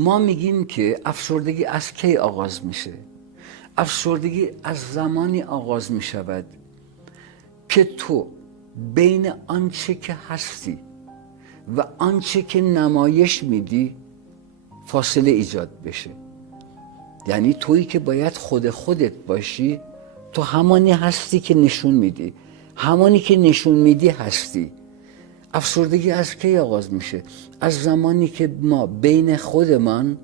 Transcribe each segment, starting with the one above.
ما میگیم که افسردگی از کی آغاز میشه؟ افسردگی از زمانی آغاز میشود که تو بین آنچه که هستی و آنچه که نمایش میدی فاصله ایجاد بشه. یعنی تویی که باید خودت باشی، تو همانی هستی که نشون میدی، همانی که نشون میدی هستی. افسردگی از کی آغاز میشه؟ از زمانی که ما بین خودمان،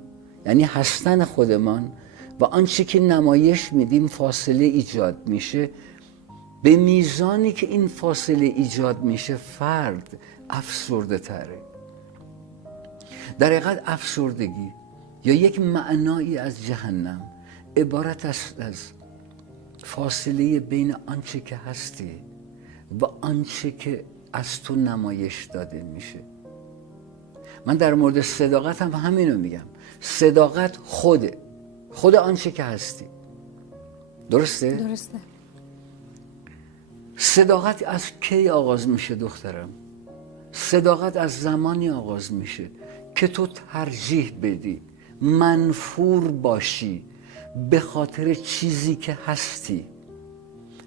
یعنی هستن خودمان، و آنچه که نمایش میدیم فاصله ایجاد میشه. به میزانی که این فاصله ایجاد میشه فرد افسرده تره. در حقیقت افسردگی یا یک معنایی از جهنم عبارت است از فاصله بین آنچه که هستی و آنچه که از تو نمایش داده میشه. من در مورد صداقت هم همینو میگم. صداقت خود آنچه که هستی. درسته؟ درسته. صداقت از کی آغاز میشه دخترم؟ صداقت از زمانی آغاز میشه که تو ترجیح بدی منفور باشی به خاطر چیزی که هستی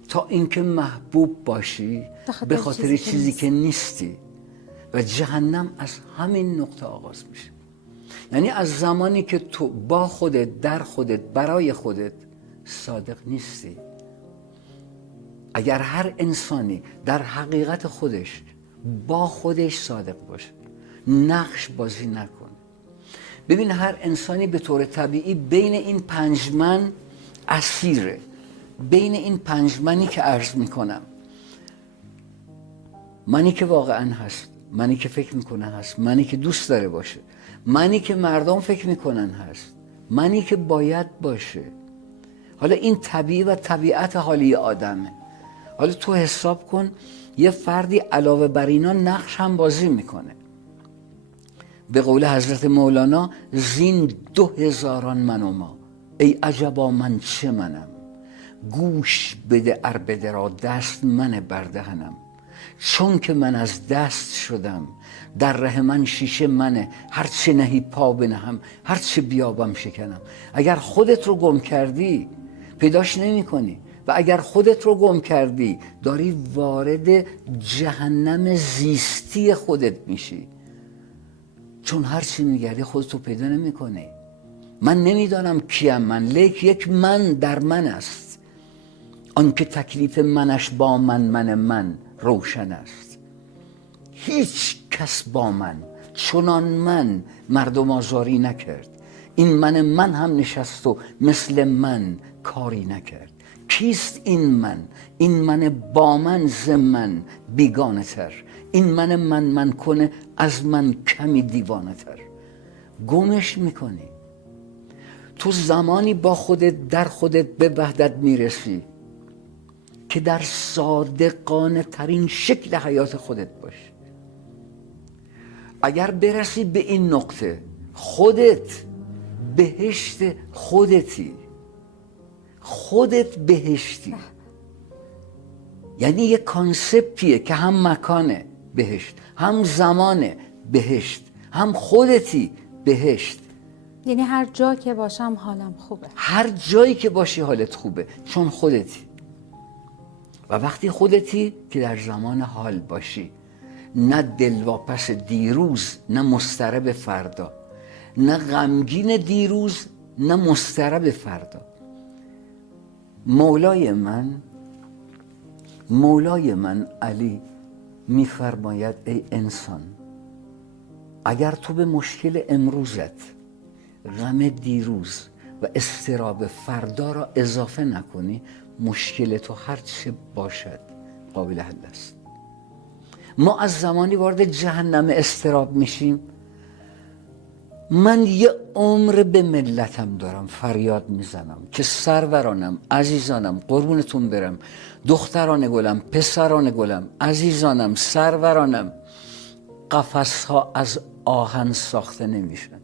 تا اینکه محبوب باشی به خاطر چیزی که نیستی. و جهنم از همین نقطه آغاز میشه. یعنی از زمانی که تو با خودت، در خودت، برای خودت صادق نیستی. اگر هر انسانی در حقیقت خودش با خودش صادق باشه، نقش بازی نکنه. ببین هر انسانی به طور طبیعی بین این 5 من اسیره. بین این 5 منی که عرض میکنم، منی که واقعا هست، منی که فکر میکنه هست، منی که دوست داره باشه، منی که مردم فکر میکنن هست، منی که باید باشه. حالا این طبیعی و طبیعت حالی آدمه. حالا تو حساب کن یه فردی علاوه بر اینا نقش هم بازی میکنه. به قول حضرت مولانا زین 2000 من و ما، ای عجبا من چه منم، گوش بده عربده را دست من بردهنم، چون که من از دست شدم در ره من شیشه منه، هرچه نهی پا بنهم، هرچه بیابم شکنم. اگر خودت رو گم کردی پیداش نمی کنی و اگر خودت رو گم کردی داری وارد جهنم زیستی خودت میشی، چون هرچی میگردی خودت رو پیدا نمی کنی. من نمیدانم کیم من، لیک یک من در من است، آن که تکلیف منش با من روشن است. هیچ کس با من چنان من مردم آزاری نکرد، این من هم نشست و مثل من کاری نکرد. کیست این من؟ این من با من ز من بیگانه تر، این من کنه از من کمی دیوانه تر. گمش میکنی. تو زمانی با خودت، در خودت به وحدت میرسی که در صادقانه ترین شکل حیات خودت باشی. اگر برسی به این نقطه خودت بهشت خودتی، خودت بهشتی. یعنی یک کانسپتیه که هم مکانه بهشت، هم زمانه بهشت، هم خودتی بهشت. یعنی هر جا که باشم حالم خوبه. هر جایی که باشی حالت خوبه چون خودتی. و وقتی خودتی که در زمان حال باشی، نه دلواپس دیروز، نه مضطرب فردا، نه غمگین دیروز، نه مضطرب فردا. مولای من علی میفرماید ای انسان، اگر تو به مشکل امروزت غم دیروز و اضطراب فردا را اضافه نکنی، مشکل تو هر چه باشد قابل حل است. ما از زمانی وارد جهنم اضطراب میشیم. من یه عمر به ملتم دارم فریاد میزنم که سرورانم، عزیزانم، قربونتون برم، دختران گلم، پسران گلم، عزیزانم، سرورانم، قفس‌ها از آهن ساخته نمیشن.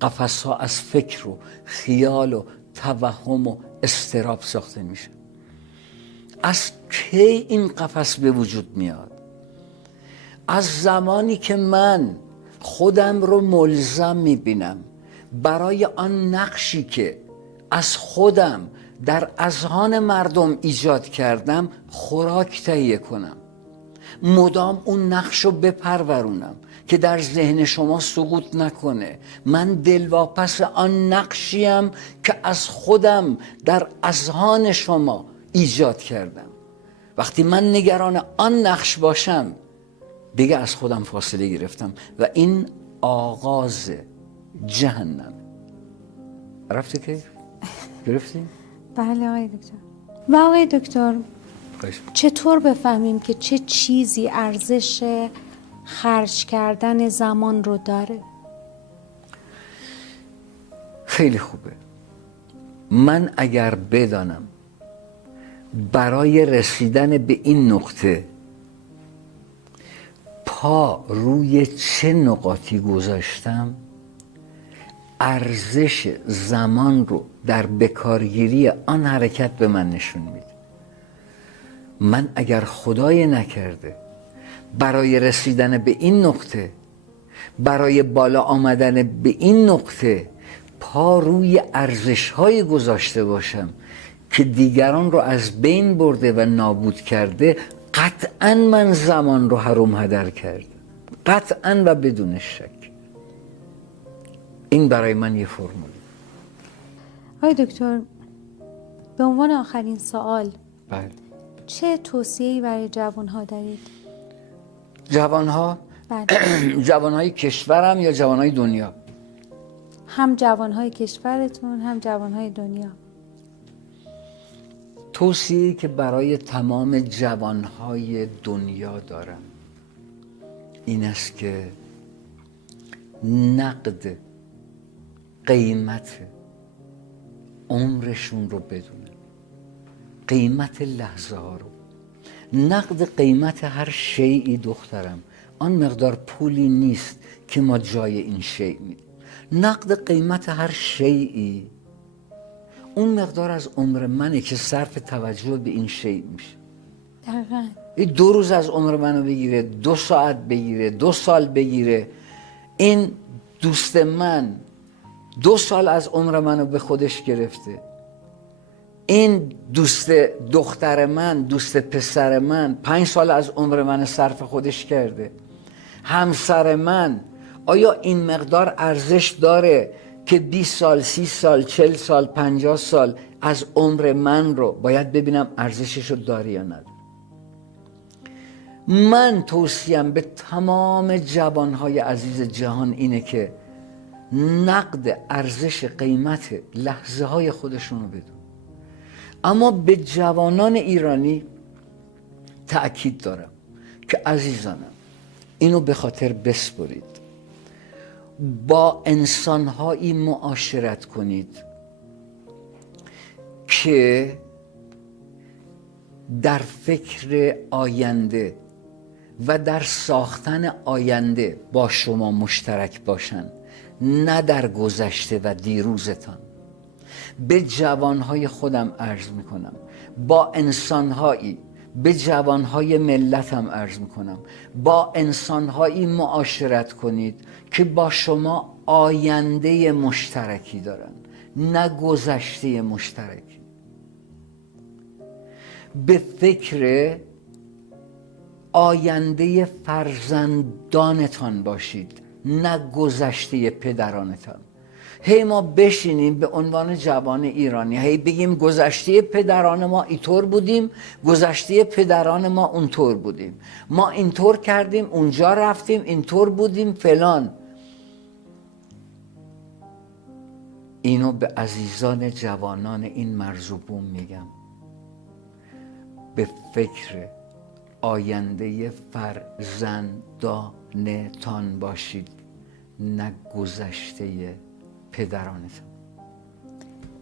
قفس‌ها از فکر و خیال و توهم و اضطراب ساخته میشن. از کی این قفس به وجود میاد؟ از زمانی که من خودم رو ملزم میبینم برای آن نقشی که از خودم در اذهان مردم ایجاد کردم خوراک تهیه کنم، مدام اون نقش رو بپرورونم که در ذهن شما سقوط نکنه. من دلواپس آن نقشیم که از خودم در اذهان شما ایجاد کردم. وقتی من نگران آن نقش باشم دیگه از خودم فاصله گرفتم و این آغاز جهنم. رفته که؟ گرفتی؟ بله آقای دکتر. و آقای دکتر چطور بفهمیم که چه چیزی ارزش خرج کردن زمان رو داره؟ خیلی خوبه. من اگر بدانم برای رسیدن به این نقطه پا روی چه نقاطی گذاشتم، ارزش زمان رو در بکارگیری آن حرکت به من نشون میده. من اگر خدای نکرده برای رسیدن به این نقطه، برای بالا آمدن به این نقطه پا روی ارزش‌های گذاشته باشم که دیگران رو از بین برده و نابود کرده، قطعاً من زمان رو حرام هدر کردم، قطعاً و بدون شک. این برای من یه فرمول. آقای دکتر به عنوان آخرین سوال، بله، چه توصیه‌ای برای جوان‌ها دارید؟ جوان‌ها؟ بله. جوان‌های کشورم یا جوان‌های دنیا؟ هم جوان‌های کشورتون هم جوان‌های دنیا. توصیه‌ای که برای تمام جوان‌های دنیا دارم این است که نقد قیمت عمرشون رو بدونن، قیمت لحظه ها رو. نقد قیمت هر شیئی دخترم آن مقدار پولی نیست که ما جای این شیء میدیم. نقد قیمت هر شیئی اون مقدار از عمر منه که صرف توجه به این شیء میشه. دقیقاً. این 2 روز از عمر منو بگیره، 2 ساعت بگیره، 2 سال بگیره، این دوست من 2 سال از عمر منو به خودش گرفته، این دوست دختر من، دوست پسر من 5 سال از عمر من صرف خودش کرده، همسر من. آیا این مقدار ارزش داره که 20 سال، 30 سال، 40 سال، 50 سال از عمر من رو باید ببینم ارزشش رو داره یا نداره؟ من توصیم به تمام جوانهای عزیز جهان اینه که نقد ارزش قیمت لحظه های خودشون رو بدون. اما به جوانان ایرانی تأکید دارم که عزیزانم اینو به خاطر بسپرید، با انسانهایی معاشرت کنید که در فکر آینده و در ساختن آینده با شما مشترک باشن، نه در گذشته و دیروزتان. به جوانهای خودم عرض میکنم، با انسانهایی، به جوانهای ملتم عرض میکنم، با انسانهایی معاشرت کنید که با شما آینده مشترکی دارن، نه گذشته مشترکی. به فکر آینده فرزندانتان باشید، نه گذشته پدرانتان. هی ما بشینیم به عنوان جوان ایرانی هی بگیم گذشته پدران ما اینطور بودیم، گذشته پدران ما اونطور بودیم، ما اینطور کردیم، اونجا رفتیم، اینطور بودیم فلان. اینو به عزیزان جوانان این مرزبون میگم، به فکر آینده فرزندانتان باشید، نه گذشته پدرانتان.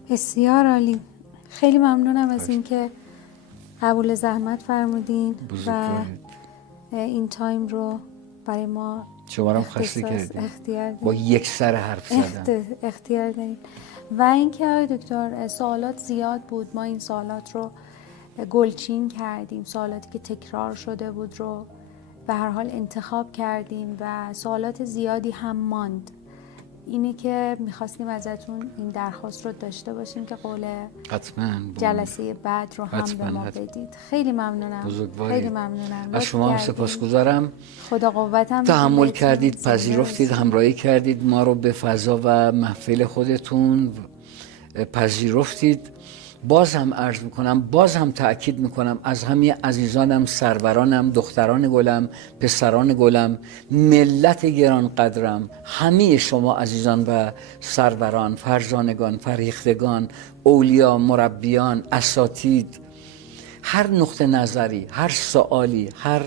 بسیار عالی. خیلی ممنونم از اینکه قبول زحمت فرمودین و این تایم رو برای ما شما رو خسته کردیم با یک سر حرف زدن اختیار دارین. و اینکه آقای دکتر سوالات زیاد بود، ما این سوالات رو گلچین کردیم، سوالاتی که تکرار شده بود رو به هر حال انتخاب کردیم و سوالات زیادی هم ماند. اینی که میخواستیم ازتون این درخواست رو داشته باشیم که قول جلسه بعد رو هم به ما بدید. خیلی ممنونم. بزرگواری. خیلی ممنونم. از شما هم سپاسگزارم. خدا قوتم. تحمل کردید، پذیرفتید، همراهی کردید ما رو به فضا و محفل خودتون پذیرفتید. باز هم عرض میکنم، باز هم تأکید میکنم از همه عزیزانم، سرورانم، دختران گلم، پسران گلم، ملت گران قدرم، همه شما عزیزان و سروران، فرزانگان، فرهیختگان، اولیا، مربیان، اساتید، هر نقطه نظری، هر سوالی، هر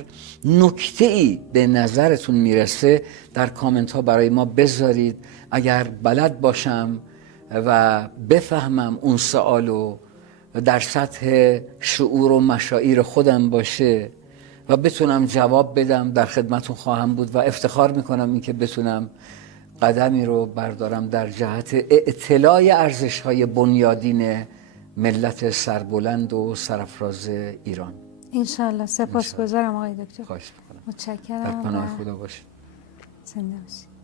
نکته‌ای به نظرتون میرسه در کامنت ها برای ما بذارید. اگر بلد باشم و بفهمم اون سوالو در سطح شعور و مشاعر خودم باشه و بتونم جواب بدم، در خدمتون خواهم بود و افتخار میکنم این که بتونم قدمی رو بردارم در جهت اطلاع ارزش‌های بنیادین ملت سربلند و سرافراز ایران. انشالله. سپاسگزارم آقای دکتر. خواهش میکنم. متشکرم. در پناه خدا باشید. زنده باشید.